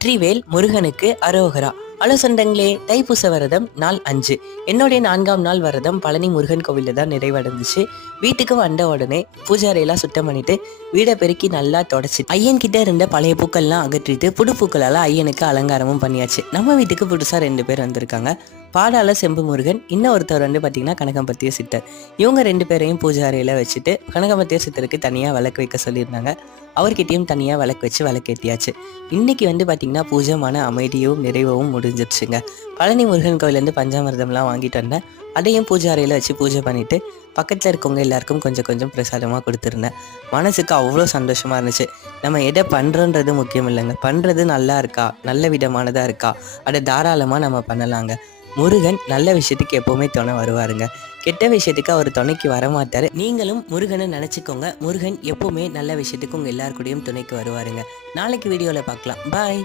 வெற்றிவேல் முருகனுக்கு அரோகரா. ஹலோ சொந்தங்களே, தைப்பூச விரதம் நாள் 5. என்னுடைய 4ஆம் நாள் விரதம் பழனி முருகன் கோவிலில் தான் நிறைவடைஞ்சிச்சு. வீட்டுக்கு வந்த உடனே பூஜாரையெல்லாம் சுத்தம் பண்ணிட்டு வீடை பெருக்கி நல்லா தொடச்சி ஐயன் கிட்ட இருந்த பழைய பூக்கள்லாம் அகற்றிட்டு புது பூக்களால் ஐயனுக்கு அலங்காரமும் பண்ணியாச்சு. நம்ம வீட்டுக்கு புதுசாக 2 பேர் வந்திருக்காங்க. பாடால செம்பு முருகன், இன்னொருத்தர் வந்து பார்த்தீங்கன்னா கனகம்பத்திய சித்தர். இவங்க 2 பேரையும் பூஜை அறையில் வச்சுட்டு கனகம்பத்திய சித்தருக்கு தனியாக விளக்கு வைக்க சொல்லியிருந்தாங்க. அவர்கிட்டையும் தனியாக விளக்கு வச்சு விளக்கேற்றியாச்சு. இன்னைக்கு வந்து பார்த்தீங்கன்னா பூஜை மன அமைதியும் நிறைவும் முடிஞ்சிருச்சுங்க. பழனி முருகன் கோவிலேருந்து பஞ்சாமிர்தம்லாம் வாங்கிட்டு வந்தேன். அதையும் பூஜை அறையில் வச்சு பூஜை பண்ணிவிட்டு பக்கத்தில் இருக்கவங்க எல்லாருக்கும் கொஞ்சம் கொஞ்சம் பிரசாதமாக கொடுத்துருந்தேன். மனசுக்கு அவ்வளோ சந்தோஷமாக இருந்துச்சு. நம்ம எதை பண்ணுறோன்றது முக்கியம் இல்லைங்க, பண்ணுறது நல்லா இருக்கா, நல்ல விதமானதாக இருக்கா, அதை தாராளமாக நம்ம பண்ணலாங்க. முருகன் நல்ல விஷயத்துக்கு எப்போவுமே துணை வருவாருங்க. கெட்ட விஷயத்துக்கு அவர் துணைக்கு வரமாட்டார். நீங்களும் முருகனை நினச்சிக்கோங்க. முருகன் எப்போவுமே நல்ல விஷயத்துக்கு உங்கள் எல்லாருக்கூடையும் துணைக்கு வருவாருங்க. நாளைக்கு வீடியோவில் பார்க்கலாம். பாய்.